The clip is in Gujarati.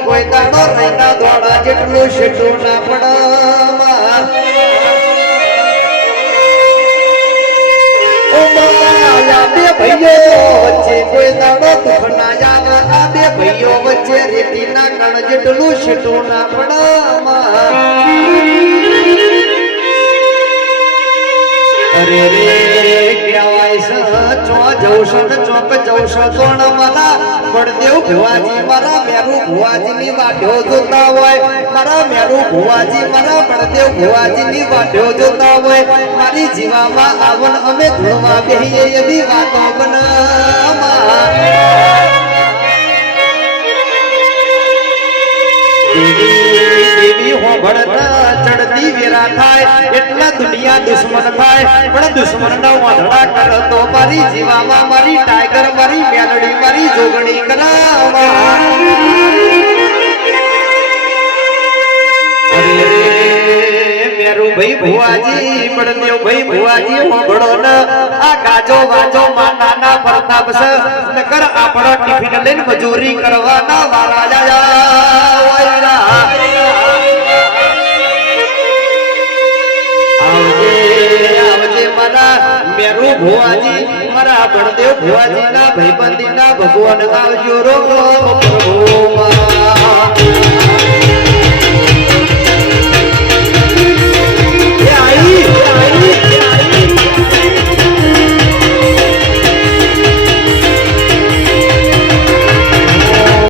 કોઈ દાડો રહીના દોડા જેટલું શેઠું ના પડ બે ભાઈઓ વચ્ચે કોઈ દાડો દુઃખ ના આવે આ બે ભાઈઓ વચ્ચે રેતી ના કણ જેટલું શેઠું ના પડ અરે રે કહેવાય છે ચો જવશો ને ચોક જવશો તોણ મારા પડદેવ ભુવાજી મારા મેરુ ભુવાજી ની વાઢ્યો જોતા હોય મારા મેરુ ભુવાજી મારા પડદેવ ભુવાજી ની વાઢ્યો જોતા હોય મારી જીવામાં આવન અમે ધૂળમાં બેહીએ એવી વાતો બનાવા દેવી હો ભળતા ચડતી વેરા થાય એટલા દુનિયા દુશ્મન થાય પણ દુશ્મન ના વાંધડા કરતો મારી જીવામાં મારી ટાઈગર મારી મેલડી મારી જોગણી કરાવા મેરુ ભાઈ ભુવાજી પડદેવ ભાઈ ભુવાજી હોબળો ન આ ગાજો વાજો માતાના પ્રતાપ છે નકર આપણો ટિફિન લઈને મજૂરી કરવાના વાળા જાયા આવજે મારા મેરુ ભુવાજી મારા પડદેવ ભુવાજી ના ભાઈબંધી ના ભગવાન આવજો રો પ્રભુ